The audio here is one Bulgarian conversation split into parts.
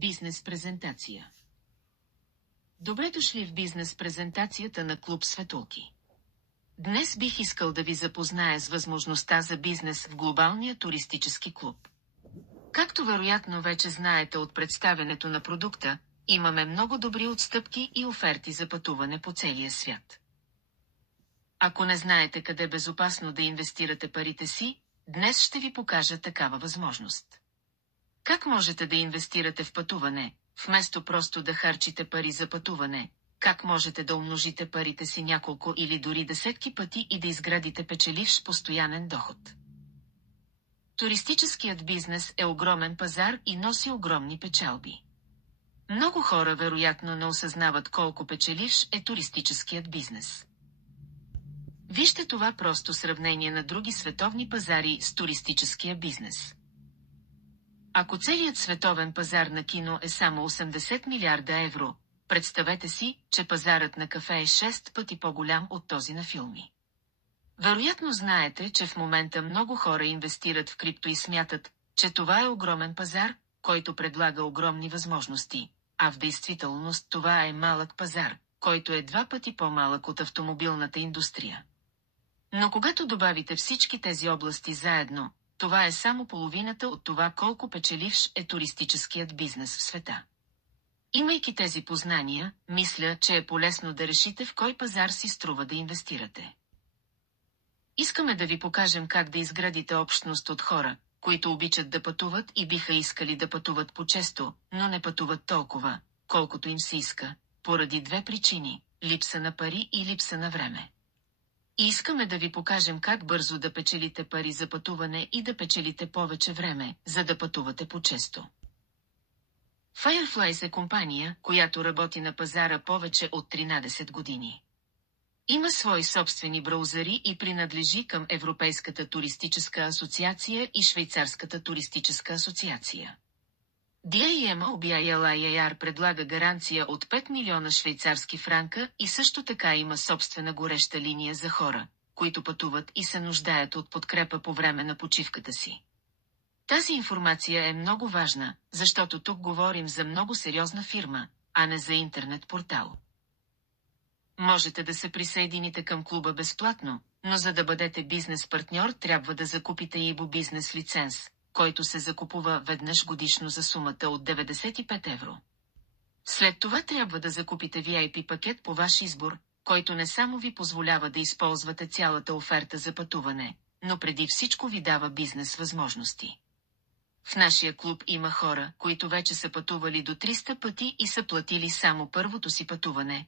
Бизнес презентация. Добре дошли в бизнес презентацията на Клуб Светулки. Днес бих искал да ви запозная с възможността за бизнес в глобалния туристически клуб. Както вероятно вече знаете от представянето на продукта, имаме много добри отстъпки и оферти за пътуване по целия свят. Ако не знаете къде безопасно да инвестирате парите си, днес ще ви покажа такава възможност. Как можете да инвестирате в пътуване, вместо просто да харчите пари за пътуване? Как можете да умножите парите си няколко или дори десетки пъти и да изградите печеливш постоянен доход? Туристическият бизнес е огромен пазар и носи огромни печалби. Много хора вероятно не осъзнават колко печеливш е туристическият бизнес. Вижте това просто сравнение на други световни пазари с туристическия бизнес. Ако целият световен пазар на кино е само 80 милиарда евро, представете си, че пазарът на кафе е 6 пъти по-голям от този на филми. Вероятно знаете, че в момента много хора инвестират в крипто и смятат, че това е огромен пазар, който предлага огромни възможности, а в действителност това е малък пазар, който е 2 пъти по-малък от автомобилната индустрия. Но когато добавите всички тези области заедно, това е само половината от това колко печеливш е туристическият бизнес в света. Имайки тези познания, мисля, че е полезно да решите в кой пазар си струва да инвестирате. Искаме да ви покажем как да изградите общност от хора, които обичат да пътуват и биха искали да пътуват по-често, но не пътуват толкова, колкото им се иска, поради 2 причини – липса на пари и липса на време. И искаме да ви покажем как бързо да печелите пари за пътуване и да печелите повече време, за да пътувате по-често. Fireflies е компания, която работи на пазара повече от 13 години. Има свои собствени браузъри и принадлежи към Европейската туристическа асоциация и Швейцарската туристическа асоциация. DIMOBILIAR предлага гаранция от 5 милиона швейцарски франка и също така има собствена гореща линия за хора, които пътуват и се нуждаят от подкрепа по време на почивката си. Тази информация е много важна, защото тук говорим за много сериозна фирма, а не за интернет портал. Можете да се присъедините към клуба безплатно, но за да бъдете бизнес партньор трябва да закупите ИБО бизнес лиценз, който се закупува веднъж годишно за сумата от 95 евро. След това трябва да закупите VIP пакет по ваш избор, който не само ви позволява да използвате цялата оферта за пътуване, но преди всичко ви дава бизнес възможности. В нашия клуб има хора, които вече са пътували до 300 пъти и са платили само първото си пътуване,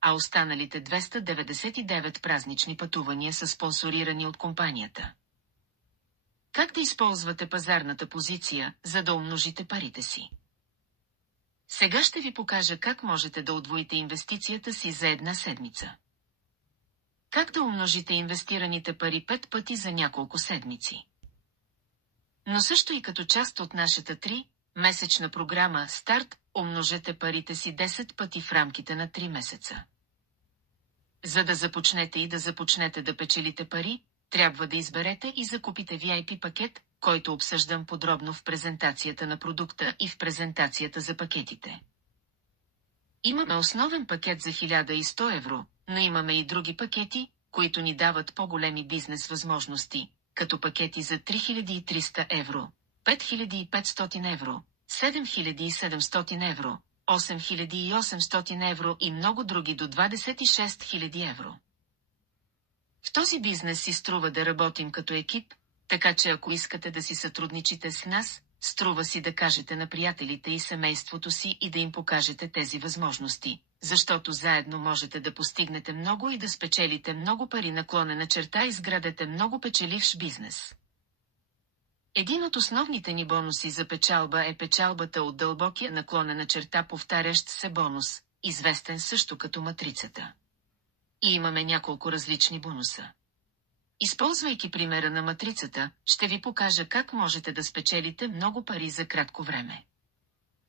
а останалите 299 празнични пътувания са спонсорирани от компанията. Как да използвате пазарната позиция, за да умножите парите си? Сега ще ви покажа как можете да удвоите инвестицията си за 1 седмица. Как да умножите инвестираните пари 5 пъти за няколко седмици. Но също и като част от нашата 3-месечна програма Старт, умножете парите си 10 пъти в рамките на 3 месеца. За да започнете да печелите пари, трябва да изберете и закупите VIP пакет, който обсъждам подробно в презентацията на продукта и в презентацията за пакетите. Имаме основен пакет за 1100 евро, но имаме и други пакети, които ни дават по-големи бизнес възможности, като пакети за 3300 евро, 5500 евро, 7700 евро, 8800 евро и много други до 26 000 евро. В този бизнес си струва да работим като екип, така че ако искате да си сътрудничите с нас, струва си да кажете на приятелите и семейството си и да им покажете тези възможности, защото заедно можете да постигнете много и да спечелите много пари изградете много печеливш бизнес. Един от основните ни бонуси за печалба е печалбата от дълбокия повтарящ се бонус, известен също като матрицата. И имаме няколко различни бонуса. Използвайки примера на матрицата, ще ви покажа как можете да спечелите много пари за кратко време.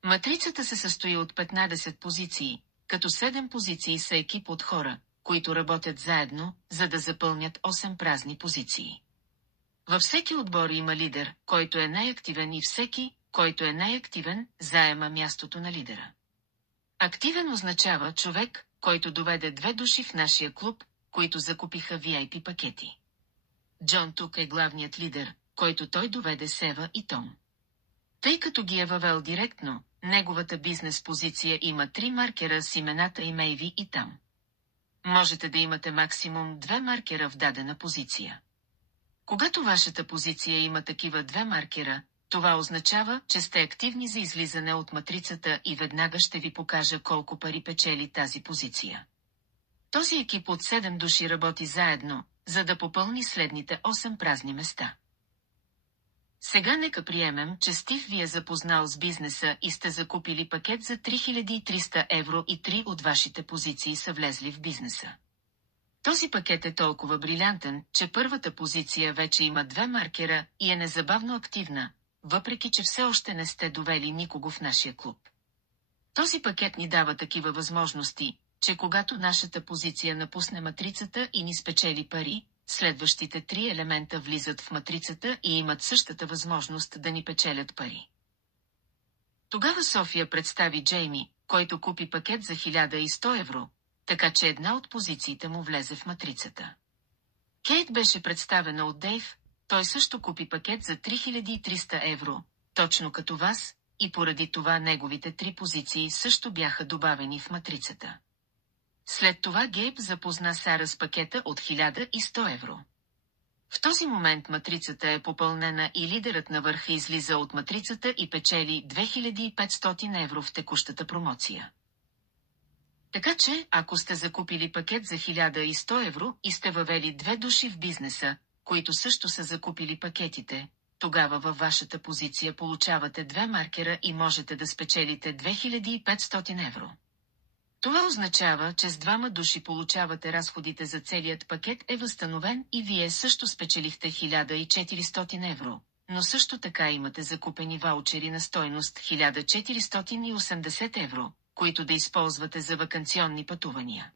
Матрицата се състои от 15 позиции, като 7 позиции са екип от хора, които работят заедно, за да запълнят 8 празни позиции. Във всеки отбор има лидер, който е най-активен и всеки, който е най-активен, заема мястото на лидера. Активен означава човек, който доведе 2 души в нашия клуб, които закупиха VIP пакети. Джон тук е главният лидер, който той доведе Сева и Том. Тъй като ги е въвел директно, неговата бизнес позиция има 3 маркера с имената и Мейви и там. Можете да имате максимум 2 маркера в дадена позиция. Когато вашата позиция има такива 2 маркера, това означава, че сте активни за излизане от матрицата и веднага ще ви покажа колко пари печели тази позиция. Този екип от 7 души работи заедно, за да попълни следните 8 празни места. Сега нека приемем, че Стив ви е запознал с бизнеса и сте закупили пакет за 3300 евро и 3 от вашите позиции са влезли в бизнеса. Този пакет е толкова брилянтен, че първата позиция вече има 2 маркера и е незабавно активна, въпреки че все още не сте довели никого в нашия клуб. Този пакет ни дава такива възможности, че когато нашата позиция напусне матрицата и ни спечели пари, следващите 3 елемента влизат в матрицата и имат същата възможност да ни печелят пари. Тогава София представи Джейми, който купи пакет за 1100 евро, така че една от позициите му влезе в матрицата. Кейт беше представена от Дейв, той също купи пакет за 3300 евро, точно като вас, и поради това неговите 3 позиции също бяха добавени в матрицата. След това Гейб запозна Сара с пакета от 1100 евро. В този момент матрицата е попълнена и лидерът на върха излиза от матрицата и печели 2500 евро в текущата промоция. Така че, ако сте закупили пакет за 1100 евро и сте въвели 2 души в бизнеса, които също са закупили пакетите, тогава във вашата позиция получавате 2 маркера и можете да спечелите 2500 евро. Това означава, че с 2 души получавате разходите за целият пакет е възстановен и вие също спечелихте 1400 евро, но също така имате закупени ваучери на стойност 1480 евро, които да използвате за ваканционни пътувания.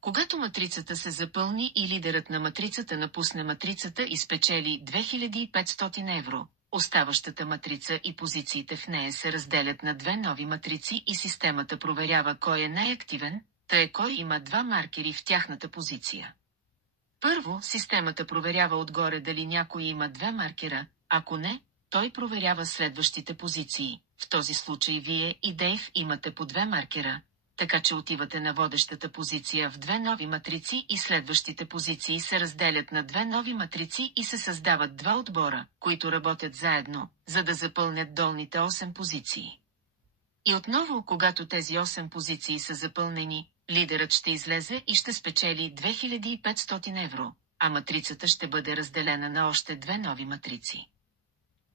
Когато матрицата се запълни и лидерът на матрицата напусне матрицата и спечели 2500 евро, оставащата матрица и позициите в нея се разделят на 2 нови матрици и системата проверява кой е най-активен, тъй кой има 2 маркери в тяхната позиция. Първо, системата проверява отгоре дали някой има 2 маркера, ако не, той проверява следващите позиции. В този случай вие и Дейв имате по 2 маркера, така че отивате на водещата позиция в 2 нови матрици и следващите позиции се разделят на 2 нови матрици и се създават 2 отбора, които работят заедно, за да запълнят долните 8 позиции. И отново, когато тези 8 позиции са запълнени, лидерът ще излезе и ще спечели 2500 евро, а матрицата ще бъде разделена на още 2 нови матрици.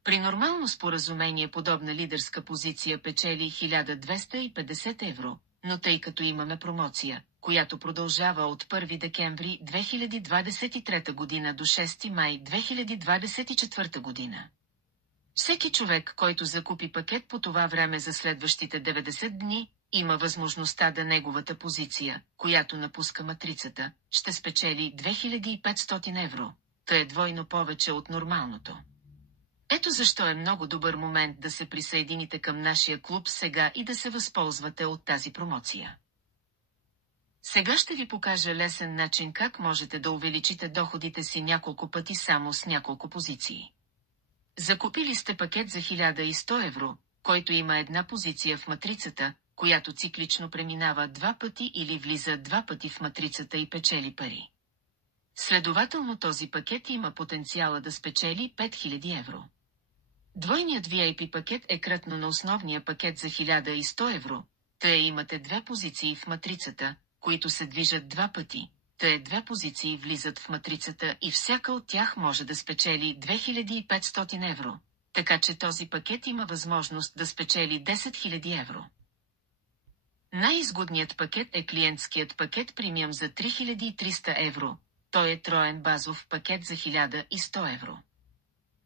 При нормално споразумение подобна лидерска позиция печели 1250 евро, но тъй като имаме промоция, която продължава от 1 декември 2023 година до 6 май 2024 година. Всеки човек, който закупи пакет по това време за следващите 90 дни, има възможността да неговата позиция, която напуска матрицата, ще спечели 2500 евро, то е двойно повече от нормалното. Ето защо е много добър момент да се присъедините към нашия клуб сега и да се възползвате от тази промоция. Сега ще ви покажа лесен начин как можете да увеличите доходите си няколко пъти само с няколко позиции. Закупили сте пакет за 1100 евро, който има една позиция в матрицата, която циклично преминава 2 пъти или влиза 2 пъти в матрицата и печели пари. Следователно този пакет има потенциала да спечели 5000 евро. Двойният VIP пакет е кратно на основния пакет за 1100 евро, тъй имате 2 позиции в матрицата, които се движат 2 пъти, тъй 2 позиции влизат в матрицата и всяка от тях може да спечели 2500 евро, така че този пакет има възможност да спечели 10 000 евро. Най-изгодният пакет е клиентският пакет премиум за 3300 евро, той е троен базов пакет за 1100 евро.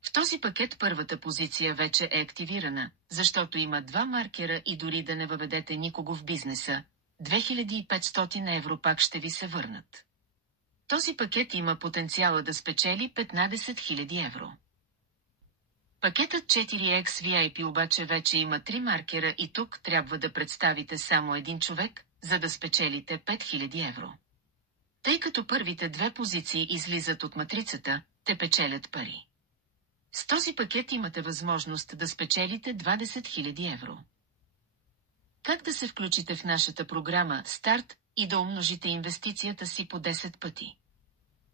В този пакет първата позиция вече е активирана, защото има 2 маркера и дори да не въведете никого в бизнеса, 2500 евро пак ще ви се върнат. Този пакет има потенциала да спечели 15 000 евро. Пакетът 4X VIP обаче вече има 3 маркера и тук трябва да представите само един човек, за да спечелите 5000 евро. Тъй като първите две позиции излизат от матрицата, те печелят пари. С този пакет имате възможност да спечелите 20 000 евро. Как да се включите в нашата програма Старт и да умножите инвестицията си по 10 пъти?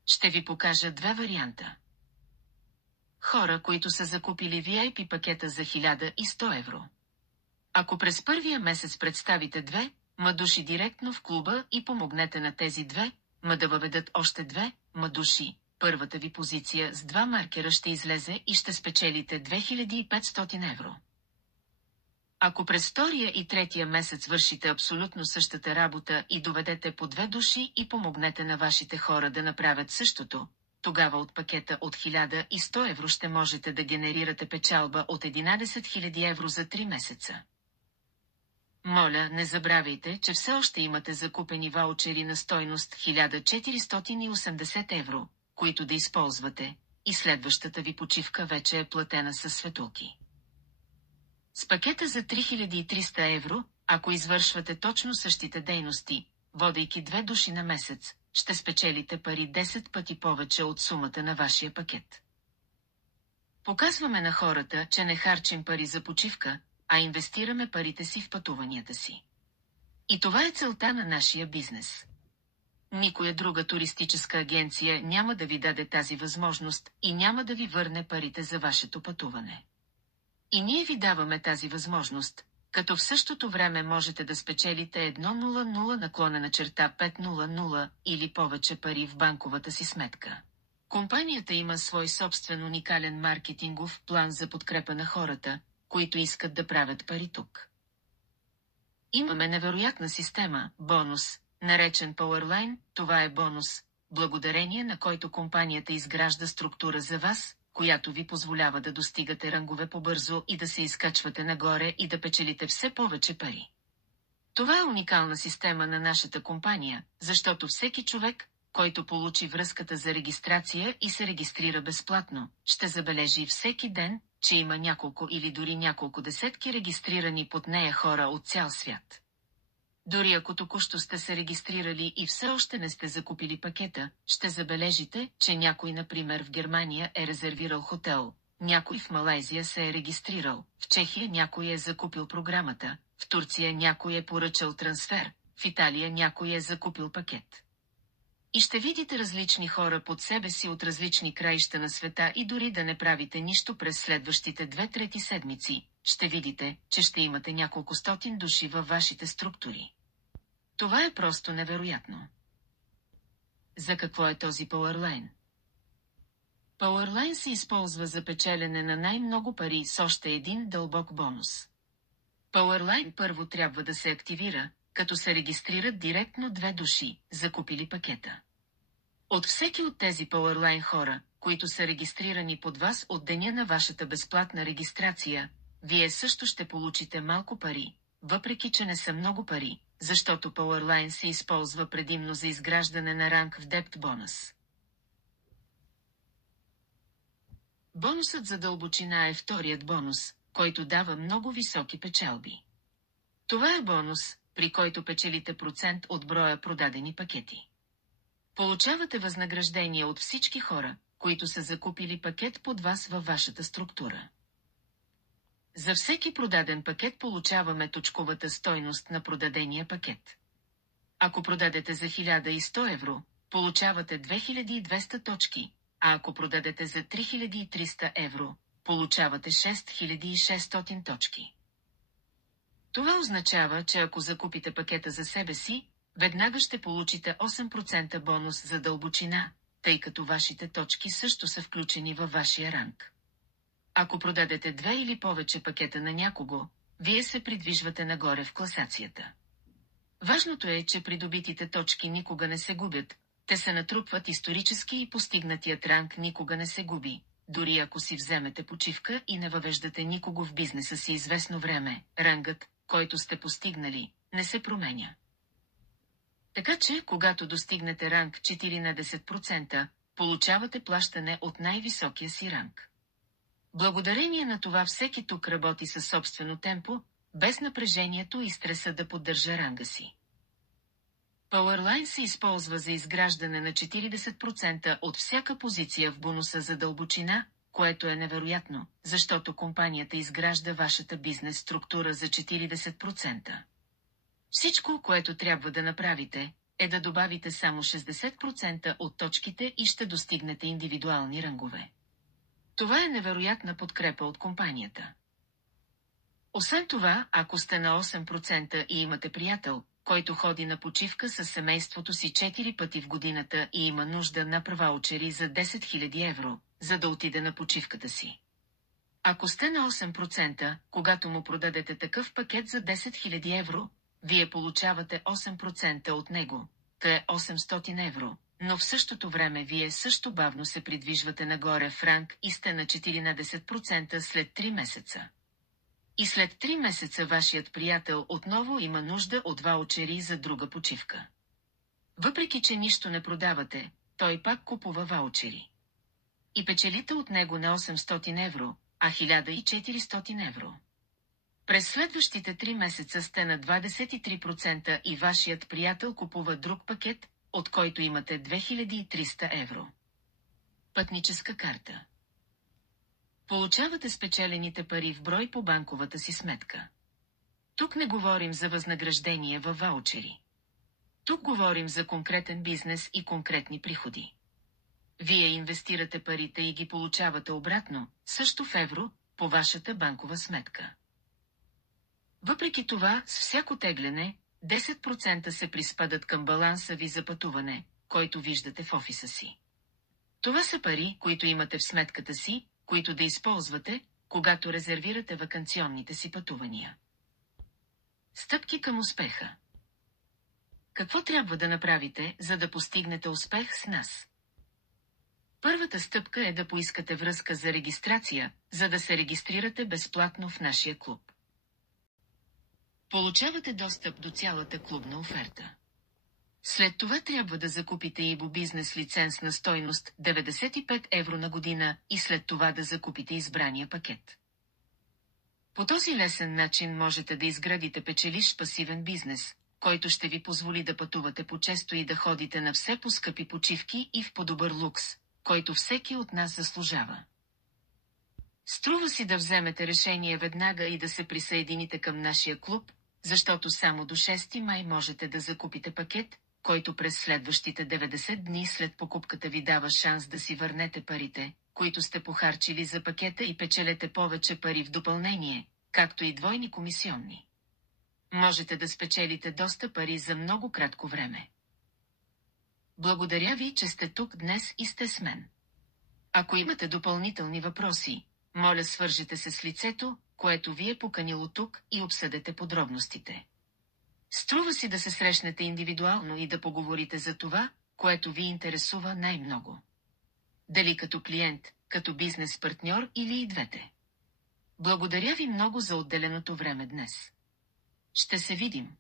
Ще ви покажа две варианта. Хора, които са закупили VIP пакета за 1100 евро. Ако през първия месец представите две, души директно в клуба и помогнете на тези две, да въведат още две, души, първата ви позиция с 2 маркера ще излезе и ще спечелите 2500 евро. Ако през втория и третия месец вършите абсолютно същата работа и доведете по 2 души и помогнете на вашите хора да направят същото, тогава от пакета от 1100 евро ще можете да генерирате печалба от 11 000 евро за 3 месеца. Моля, не забравяйте, че все още имате закупени ваучери на стойност 1480 евро, които да използвате, и следващата ви почивка вече е платена със светулки. С пакета за 3300 евро, ако извършвате точно същите дейности, водейки 2 души на месец, ще спечелите пари 10 пъти повече от сумата на вашия пакет. Показваме на хората, че не харчим пари за почивка, а инвестираме парите си в пътуванията си. И това е целта на нашия бизнес. Никоя друга туристическа агенция няма да ви даде тази възможност и няма да ви върне парите за вашето пътуване. И ние ви даваме тази възможност, като в същото време можете да спечелите 100/500 или повече пари в банковата си сметка. Компанията има свой собствен уникален маркетингов план за подкрепа на хората, които искат да правят пари тук. Имаме невероятна система, бонус, наречен Powerline, това е бонус, благодарение на който компанията изгражда структура за вас, която ви позволява да достигате рангове по-бързо и да се изкачвате нагоре и да печелите все повече пари. Това е уникална система на нашата компания, защото всеки човек, който получи връзката за регистрация и се регистрира безплатно, ще забележи всеки ден, че има няколко или дори няколко десетки регистрирани под нея хора от цял свят. Дори ако току-що сте се регистрирали и все още не сте закупили пакета, ще забележите, че някой, например, в Германия е резервирал хотел, някой в Малайзия се е регистрирал, в Чехия някой е закупил програмата, в Турция някой е поръчал трансфер, в Италия някой е закупил пакет. И ще видите различни хора под себе си от различни краища на света и дори да не правите нищо през следващите 2-3 седмици, ще видите, че ще имате няколко стотин души във вашите структури. Това е просто невероятно. За какво е този Powerline? Powerline се използва за печелене на най-много пари с още един дълбок бонус. Powerline първо трябва да се активира, като се регистрират директно 2 души, закупили пакета. От всеки от тези Powerline хора, които са регистрирани под вас от деня на вашата безплатна регистрация, вие също ще получите малко пари, въпреки че не са много пари, защото Powerline се използва предимно за изграждане на ранг в Depth бонус. Бонусът за дълбочина е вторият бонус, който дава много високи печалби. Това е бонус, при който печелите процент от броя продадени пакети. Получавате възнаграждение от всички хора, които са закупили пакет под вас във вашата структура. За всеки продаден пакет получаваме точковата стойност на продадения пакет. Ако продадете за 1100 евро, получавате 2200 точки, а ако продадете за 3300 евро, получавате 6600 точки. Това означава, че ако закупите пакета за себе си, веднага ще получите 8% бонус за дълбочина, тъй като вашите точки също са включени във вашия ранг. Ако продадете 2 или повече пакета на някого, вие се придвижвате нагоре в класацията. Важното е, че придобитите точки никога не се губят, те се натрупват исторически и постигнатият ранг никога не се губи. Дори ако си вземете почивка и не въвеждате никого в бизнеса си известно време, рангът, който сте постигнали, не се променя. Така че, когато достигнете ранг 4 на 10%, получавате плащане от най-високия си ранг. Благодарение на това всеки тук работи със собствено темпо, без напрежението и стреса да поддържа ранга си. Powerline се използва за изграждане на 40% от всяка позиция в бонуса за дълбочина, което е невероятно, защото компанията изгражда вашата бизнес структура за 40%. Всичко, което трябва да направите, е да добавите само 60% от точките и ще достигнете индивидуални рангове. Това е невероятна подкрепа от компанията. Освен това, ако сте на 8% и имате приятел, който ходи на почивка със семейството си 4 пъти в годината и има нужда на ваучери за 10 000 евро, за да отиде на почивката си. Ако сте на 8%, когато му продадете такъв пакет за 10 000 евро, вие получавате 8% от него, те е 800 евро, но в същото време вие също бавно се придвижвате нагоре в ранг и сте на 14% след 3 месеца. И след 3 месеца вашият приятел отново има нужда от ваучери за друга почивка. Въпреки че нищо не продавате, той пак купува ваучери. И печелите от него не 800 евро, а 1400 евро. През следващите 3 месеца сте на 23% и вашият приятел купува друг пакет, от който имате 2300 евро. Пътническа карта. Получавате спечелените пари в брой по банковата си сметка. Тук не говорим за възнаграждение във ваучери. Тук говорим за конкретен бизнес и конкретни приходи. Вие инвестирате парите и ги получавате обратно, също в евро, по вашата банкова сметка. Въпреки това, с всяко тегляне, 10% се приспадат към баланса ви за пътуване, който виждате в офиса си. Това са пари, които имате в сметката си, които да използвате, когато резервирате ваканционните си пътувания. Стъпки към успеха. Какво трябва да направите, за да постигнете успех с нас? Първата стъпка е да поискате връзка за регистрация, за да се регистрирате безплатно в нашия клуб. Получавате достъп до цялата клубна оферта. След това трябва да закупите ИБО бизнес лиценз на стойност 95 евро на година и след това да закупите избрания пакет. По този лесен начин можете да изградите печеливш пасивен бизнес, който ще ви позволи да пътувате по-често и да ходите на все по-скъпи почивки и в по-добър лукс, който всеки от нас заслужава. Струва си да вземете решение веднага и да се присъедините към нашия клуб, защото само до 6 май можете да закупите пакет, който през следващите 90 дни след покупката ви дава шанс да си върнете парите, които сте похарчили за пакета и печелете повече пари в допълнение, както и двойни комисионни. Можете да спечелите доста пари за много кратко време. Благодаря ви, че сте тук днес и сте с мен. Ако имате допълнителни въпроси, моля свържете се с лицето, което ви е поканило тук и обсъдете подробностите. Струва си да се срещнете индивидуално и да поговорите за това, което ви интересува най-много. Дали като клиент, като бизнес партньор или и двете. Благодаря ви много за отделеното време днес. Ще се видим.